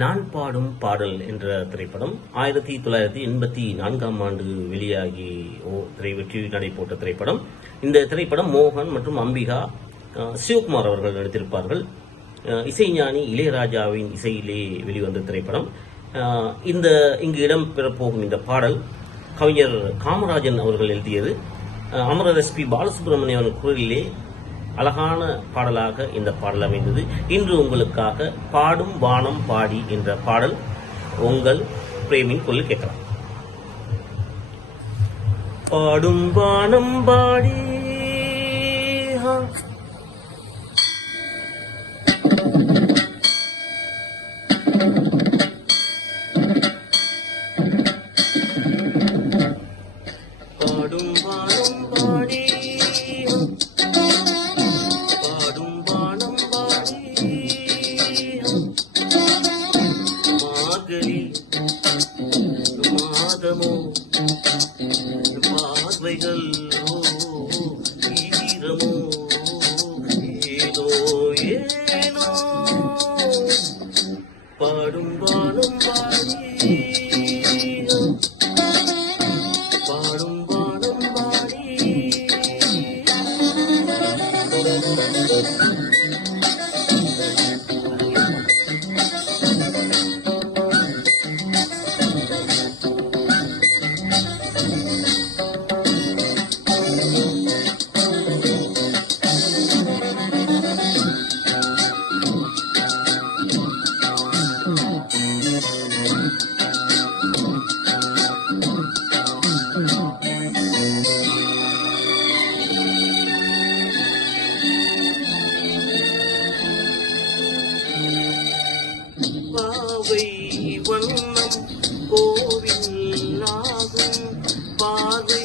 நான் பாடும் பாடல் என்ற திரைப்படம் 1984ஆம் ஆண்டு வெளியாகி வெற்றி நடை போட்ட திரைப்படம். இந்த திரைப்படம் மோகன் மற்றும் அம்பிகா, சிவகுமார் அவர்கள் நடித்திருப்பார்கள். இசைஞானி இளையராஜாவின் இசையிலே வெளிவந்த திரைப்படம். இங்கு இடம்பெறப்போகும் இந்த பாடல் கவிஞர் காமராஜன் அவர்கள் எழுதியது. அமரர் SP பாலசுப்ரமணியன் குரலிலே அழகான பாடலாக இந்த பாடல் அமைந்தது. இன்று உங்களுக்காக பாடும் வானம் பாடி என்ற பாடல் உங்கள் பிரேமின் குரலில் கேட்கலாம். பாடும் வானம் பாடி பாடும் வானம் பாடி மாதமோ பார்வைகள் ஈரமோ ஏனோ ஏனோ பாடும் வானம் பாடி பாடும் வானம் பாடி பாவை வண்ணம் கோவில் ஆகும் பாவை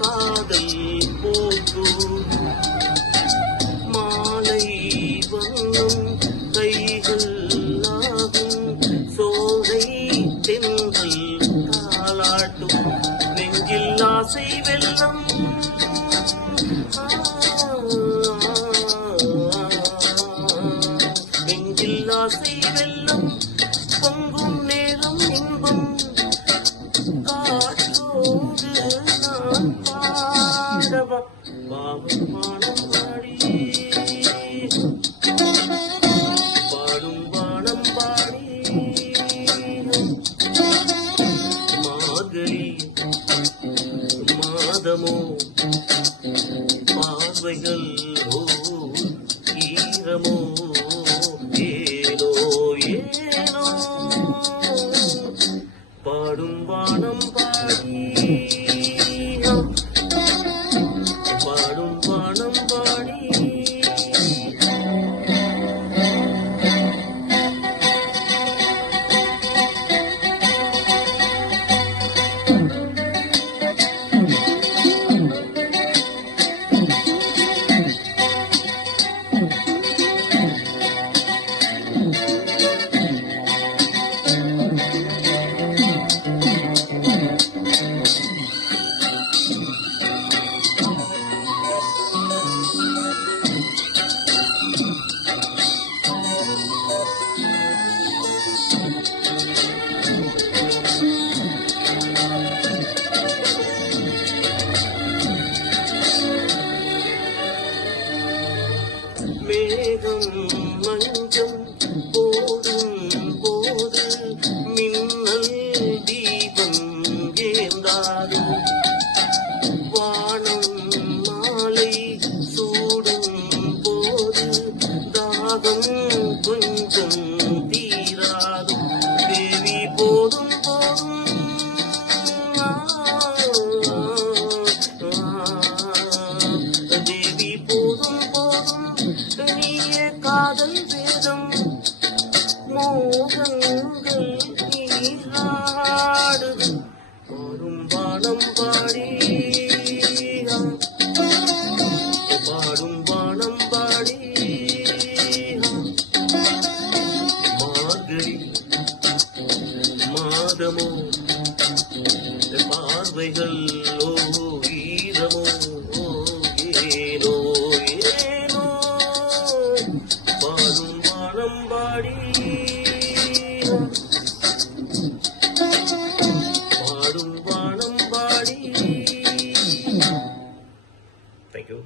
காதல் போக்கும் மாலை வண்ணம் கைகள் ஆகும் சோலை தென்றல் காலாட்டும் நெஞ்சில் ஆசை வெள்ளம் நெஞ்சில் ஆசை வெள்ளம் பொங்கும் நேரம் இன்பம் காற்றோடு நான் பாடவா பாடும் வானம் பாடி பாடும் வானம் பாடி மார்கழி மாதமோ பார்வைகள் ஈரமோ ஏனோ ஏனோ பாடும் வானம் பாடி பாடும் வானம் பாடி மேகம் மஞ்சம் போடும் போது மின்னல் தீபம் ஏந்தாடும் வானம் மாலை சூடும் போது தாகம் கொஞ்சம் தீராடும் தேவி போதும் போதும் தேவி போதும் போதும் பெரிய காதல் வேதம் மோகங்கள் நீராடுது பாடும் வானம் பாடி பாடும் வானம் பாடி மார்கழி மாதமோ பார்வைகள் ஈரமோ ஏனோ ஏனோ பாடும் வானம் பாடி பாடும் வானம் பாடி. தேங்க்யூ.